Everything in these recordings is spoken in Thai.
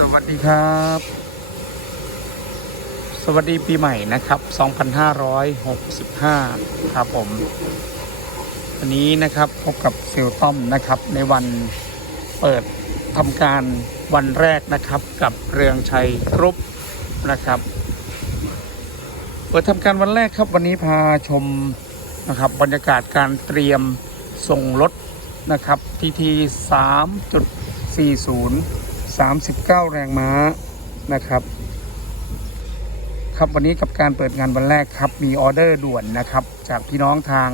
สวัสดีครับ สวัสดีปีใหม่นะครับ 2565 ครับผมวันนี้นะครับพบกับซิลต้อมนะครับ ในวันเปิดทำการวันแรกนะครับกับเรืองชัยกรุ๊ปนะครับ เปิดทำการวันแรกครับวันนี้พาชมนะครับบรรยากาศการเตรียมส่งรถนะครับทีที3.40 39 แรงม้านะครับ ครับวันนี้กับการเปิดงานวันแรกครับ มีออเดอร์ด่วนนะครับ จากพี่น้องทาง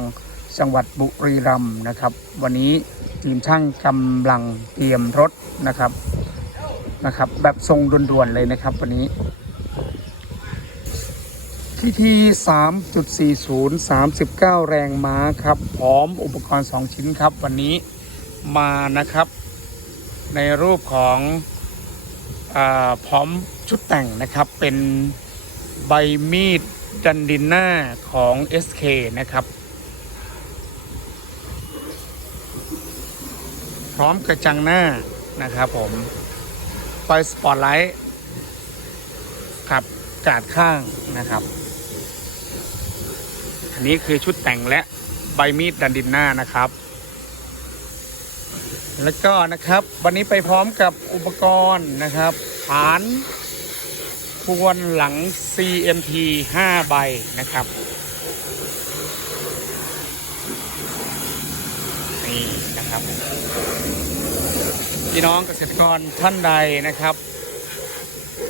จังหวัดบุรีรัมย์นะครับ วันนี้ทีมช่างกำลังเตรียมรถนะครับนะครับ แบบทรงด่วนๆเลยนะครับ วันนี้ที่ที่3.40 39 แรงม้าครับพร้อมอุปกรณ์ 2 ชิ้นครับ วันนี้มานะครับ ในรูปของ พร้อมชุดแต่งนะครับเป็นใบมีดดันดินหน้าของ SK นะครับ พร้อมกระจังหน้านะครับผมไฟสปอตไลท์ขับกาดข้างนะครับ อันนี้คือชุดแต่งและใบมีดดันดินหน้านะครับ แล้วก็นะครับวันนี้ไปพร้อมกับอุปกรณ์นะครับ ฐานทวนหลัง CMT 5 ใบนะครับ นี่นะครับ พี่น้องเกษตรกรท่านใดนะครับ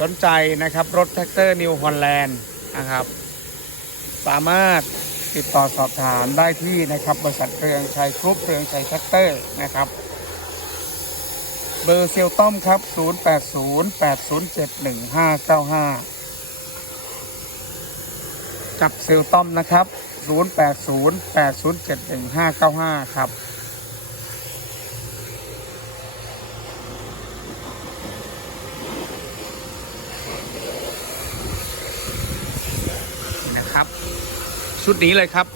สนใจนะครับรถแท็กเตอร์นิวฮอลแลนด์นะครับ สามารถติดต่อสอบถามได้ที่นะครับ บริษัทเรืองชัยกรุ๊ปเรืองชัยแท็กเตอร์นะครับ เบอร์เซลต้อมครับ 0808071595 กับเซลต้อมนะครับ 0808071595 ครับนี่นะครับชุดนี้เลยครับ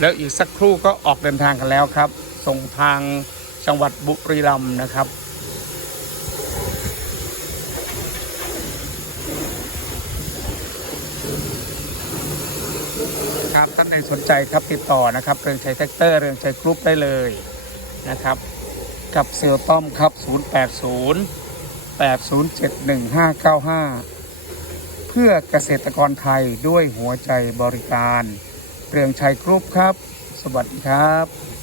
แล้วอีกสักครู่ก็ออกเดินทางกันแล้วครับ ส่งทางจังหวัดบุรีรัมย์นะครับ ครับท่านใดสนใจครับติดต่อนะครับเรืองชัยแท็กเตอร์เรืองชัยกรุ๊ปได้เลยนะครับ กับเซลต้อมครับ 080 807 1595 เพื่อเกษตรกรไทยด้วยหัวใจบริการ เรืองชัยกรุ๊ปครับ สวัสดีครับ